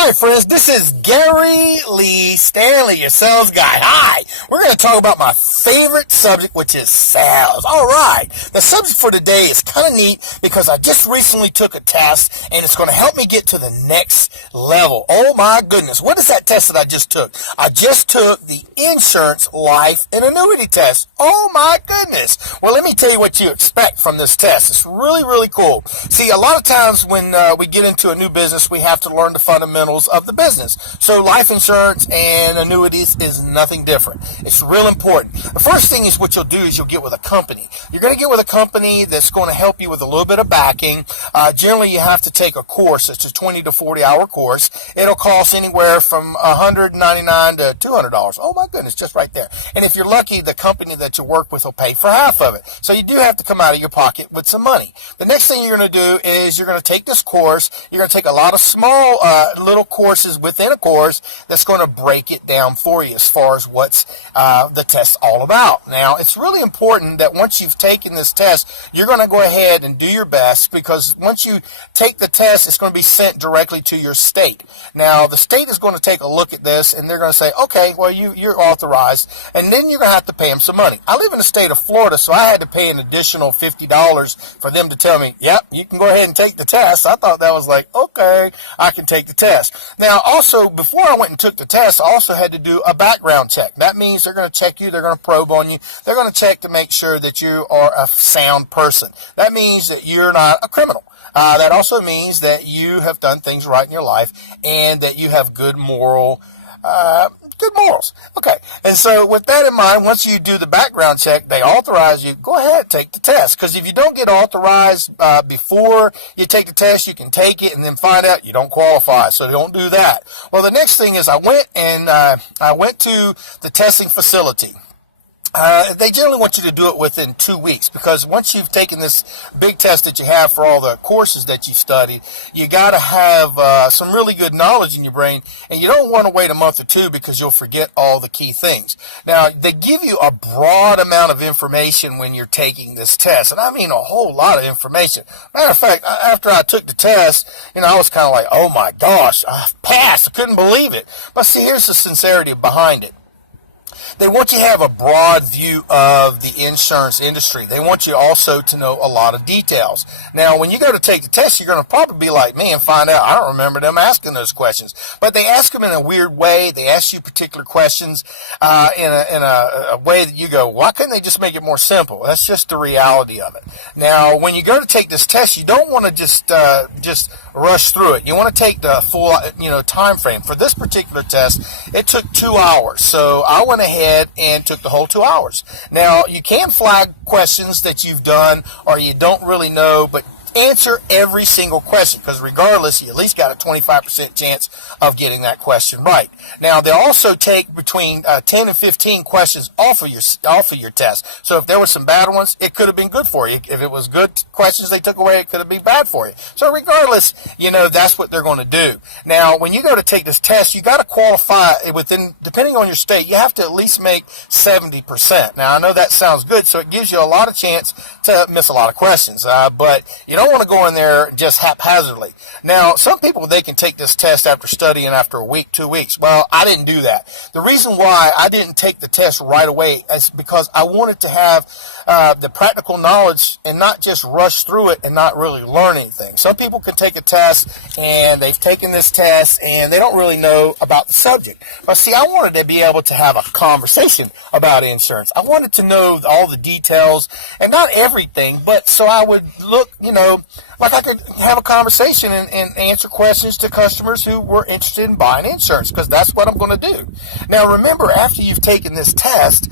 Hi, friends. This is Gary Lee Stanley, your sales guy. Hi. We're going to talk about my favorite subject, which is sales. All right. The subject for today is kind of neat because I just recently took a test, and it's going to help me get to the next level. Oh, my goodness. What is that test that I just took? I just took the insurance, life, and annuity test. Oh, my goodness. Well, let me tell you what you expect from this test. It's really, really cool. See, a lot of times when we get into a new business, we have to learn the fundamentals of the business. So life insurance and annuities is nothing different. It's real important. The first thing is what you'll do is you'll get with a company. You're going to get with a company that's going to help you with a little bit of backing. Generally, you have to take a course. It's a 20 to 40 hour course. It'll cost anywhere from $199 to $200. Oh my goodness, just right there. And if you're lucky, the company that you work with will pay for half of it. So you do have to come out of your pocket with some money. The next thing you're going to do is you're going to take this course. You're going to take a lot of small little courses within a course that's going to break it down for you as far as what's the test all about. Now, it's really important that once you've taken this test, you're going to go ahead and do your best, because once you take the test, it's going to be sent directly to your state. Now, the state is going to take a look at this, and they're going to say, okay, well, you're authorized, and then you're going to have to pay them some money. I live in the state of Florida, so I had to pay an additional $50 for them to tell me, yep, you can go ahead and take the test. I thought that was like, okay, I can take the test. Now, also, before I went and took the test, I also had to do a background check. That means they're going to check you, they're going to probe on you, they're going to check to make sure that you are a sound person. That means that you're not a criminal. That also means that you have done things right in your life and that you have good morals. Okay. And so with that in mind, once you do the background check, they authorize you, go ahead, take the test. Because if you don't get authorized before you take the test, you can take it and then find out you don't qualify. So don't do that. Well, the next thing is I went to the testing facility. They generally want you to do it within 2 weeks, because once you've taken this big test that you have for all the courses that you've studied, you got to have some really good knowledge in your brain, and you don't want to wait a month or two because you'll forget all the key things. Now, they give you a broad amount of information when you're taking this test, and I mean a whole lot of information. Matter of fact, after I took the test, I was kind of like, oh my gosh, I passed. I couldn't believe it. But see, here's the sincerity behind it. They want you to have a broad view of the insurance industry. They want you also to know a lot of details. Now, when you go to take the test, you're going to probably be like me and find out, I don't remember them asking those questions. But they ask them in a weird way. They ask you particular questions in a way that you go, why couldn't they just make it more simple? That's just the reality of it. Now, when you go to take this test, you don't want to just rush through it. You want to take the full time frame. For this particular test, it took 2 hours. So I went ahead and took the whole 2 hours. Now, you can flag questions that you've done or you don't really know, but answer every single question, because regardless, you at least got a 25% chance of getting that question right. Now, they also take between 10 and 15 questions off of your test. So if there were some bad ones, it could have been good for you. If it was good questions they took away, it could have been bad for you. So regardless, that's what they're going to do. Now, when you go to take this test, you got to qualify within, depending on your state, you have to at least make 70%. Now, I know that sounds good, so it gives you a lot of chance to miss a lot of questions, but you don't want to go in there just haphazardly. Now, some people, they can take this test after studying after a week, 2 weeks. Well, I didn't do that. The reason why I didn't take the test right away is because I wanted to have the practical knowledge and not just rush through it and not really learn anything. Some people can take a test and they've taken this test and they don't really know about the subject. But see, I wanted to be able to have a conversation about insurance. I wanted to know all the details, and not everything, but so I would look, like I could have a conversation and answer questions to customers who were interested in buying insurance, because that's what I'm going to do. Now, remember, after you've taken this test,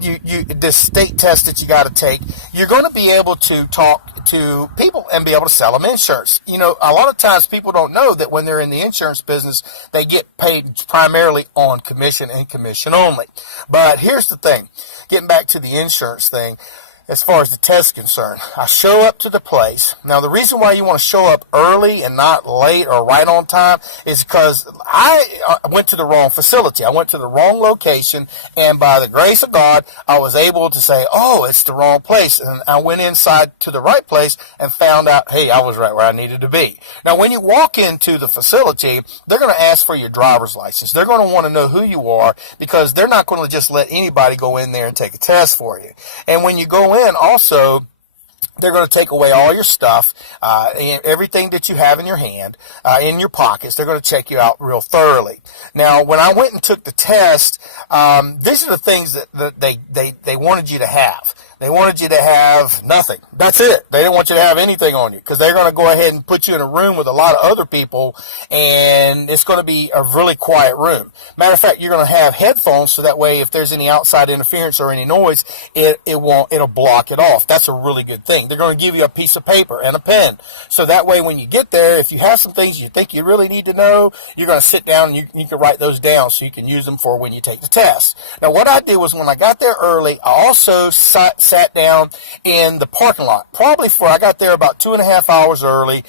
this state test that you got to take, you're going to be able to talk to people and be able to sell them insurance. A lot of times people don't know that when they're in the insurance business, they get paid primarily on commission and commission only. But here's the thing, getting back to the insurance thing, as far as the test is concerned. I show up to the place. Now, the reason why you want to show up early and not late or right on time is because I went to the wrong facility. I went to the wrong location, and by the grace of God, I was able to say, oh, it's the wrong place. And I went inside to the right place and found out, hey, I was right where I needed to be. Now, when you walk into the facility, they're going to ask for your driver's license. They're going to want to know who you are, because they're not going to just let anybody go in there and take a test for you. And when you go in, also, they're going to take away all your stuff, and everything that you have in your hand, in your pockets. They're going to check you out real thoroughly. Now, when I went and took the test, these are the things that they wanted you to have. They wanted you to have nothing. That's it. They didn't want you to have anything on you, because they're going to go ahead and put you in a room with a lot of other people, and it's going to be a really quiet room. Matter of fact, you're going to have headphones, so that way if there's any outside interference or any noise, it'll block it off. That's a really good thing. They're going to give you a piece of paper and a pen, so that way when you get there, if you have some things you think you really need to know, you're going to sit down and you can write those down so you can use them for when you take the test. Now, what I did was, when I got there early, I also sat down in the parking lot, probably I got there about 2.5 hours early.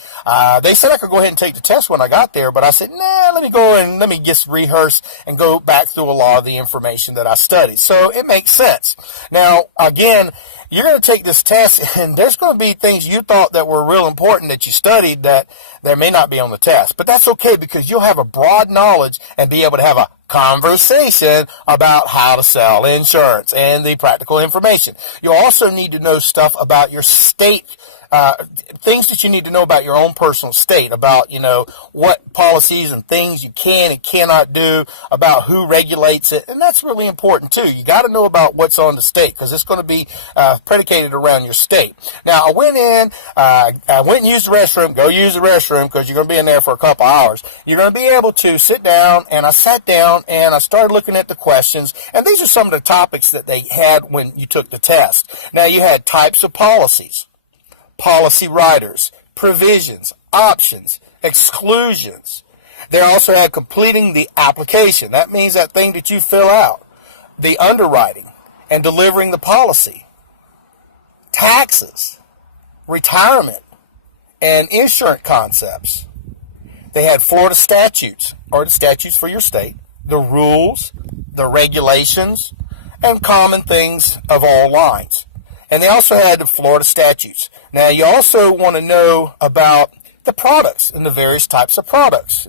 They said I could go ahead and take the test when I got there, but I said, nah, let me go and let me just rehearse and go back through a lot of the information that I studied. So it makes sense. Now, again, you're going to take this test, and there's going to be things you thought that were real important that you studied that may not be on the test. But that's okay, because you'll have a broad knowledge and be able to have a conversation about how to sell insurance and the practical information. You'll also need to know stuff about your state, things that you need to know about your own personal state, about, what policies and things you can and cannot do, about who regulates it, and that's really important too. You got to know about what's on the state, because it's going to be predicated around your state. Now, I went in, I went and used the restroom. Go use the restroom, because you're going to be in there for a couple hours. You're going to be able to sit down, and I sat down and I started looking at the questions, and these are some of the topics that they had when you took the test. Now, you had types of policies, policy riders, provisions, options, exclusions. They also had completing the application. That means that thing that you fill out, the underwriting and delivering the policy, taxes, retirement, and insurance concepts. They had Florida statutes, or the statutes for your state, the rules, the regulations, and common things of all lines. And they also had the Florida statutes. Now, you also want to know about the products and the various types of products,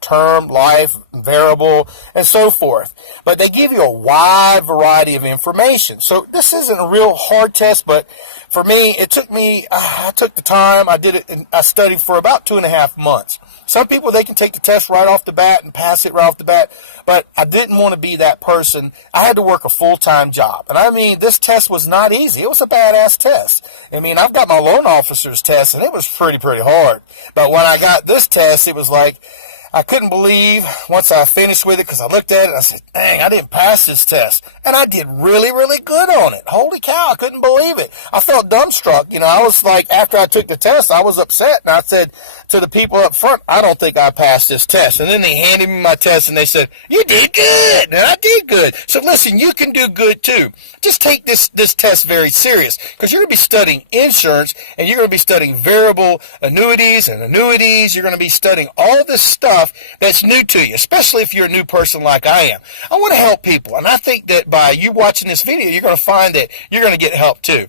term, life, variable, and so forth. But they give you a wide variety of information. So this isn't a real hard test, but for me, I took the time, I did it, and I studied for about 2.5 months. Some people, they can take the test right off the bat and pass it right off the bat, but I didn't want to be that person. I had to work a full-time job. And I mean, this test was not easy. It was a badass test. I mean, I've got my loan officer's test, and it was pretty hard. But when I got this test, it was like, I couldn't believe once I finished with it, because I looked at it and I said, dang, I didn't pass this test. And I did really good on it. Holy cow, I couldn't believe it. I felt dumbstruck. I was like, after I took the test, I was upset. And I said to the people up front, I don't think I passed this test. And then they handed me my test and they said, you did good. And I did good. So listen, you can do good too. Just take this test very serious, because you're going to be studying insurance, and you're going to be studying variable annuities and annuities. You're going to be studying all this stuff that's new to you, especially if you're a new person like I am. I want to help people, and I think that by you watching this video, you're going to find that you're going to get help too.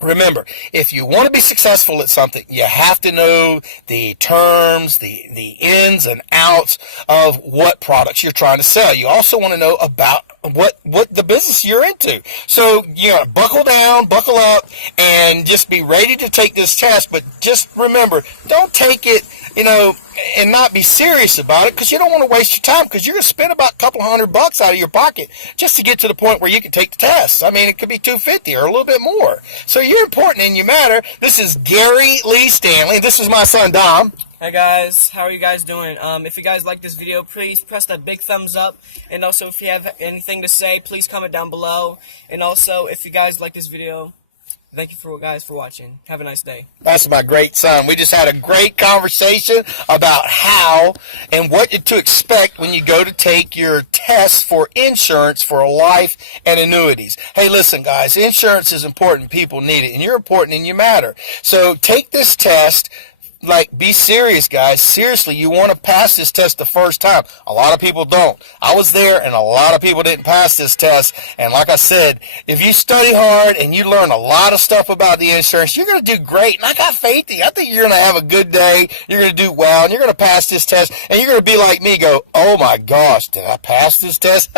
Remember, if you want to be successful at something, you have to know the terms, the ins and outs of what products you're trying to sell. You also want to know about what the business you're into. So, buckle down, buckle up, and just be ready to take this test. But just remember, don't take it, and not be serious about it, because you don't want to waste your time, because you're going to spend about a couple $100 out of your pocket just to get to the point where you can take the test. I mean, it could be $250 or a little bit more. So you're important and you matter. This is Gary Lee Stanley. This is my son, Dom. Hi guys, how are you guys doing? If you guys like this video, please press that big thumbs up. And also, if you have anything to say, please comment down below. And also, if you guys like this video, Thank you guys for watching. Have a nice day. That's my great son. We just had a great conversation about how and what to expect when you go to take your test for insurance for life and annuities. Hey, listen, guys, insurance is important. People need it, and you're important and you matter. So take this test. Like, be serious, guys. Seriously, you want to pass this test the first time. A lot of people don't. I was there, and a lot of people didn't pass this test. And like I said, if you study hard and you learn a lot of stuff about the insurance, you're going to do great. And I got faith in you. I think you're going to have a good day. You're going to do well, and you're going to pass this test. And you're going to be like me, go, oh my gosh, did I pass this test?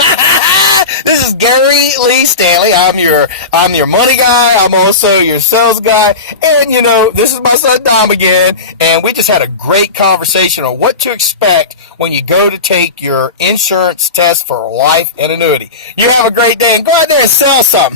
This is Gary Lee Stanley. I'm your money guy. I'm also your sales guy. And, you know, this is my son Dom again. And we just had a great conversation on what to expect when you go to take your insurance test for life and annuity. You have a great day and go out there and sell some.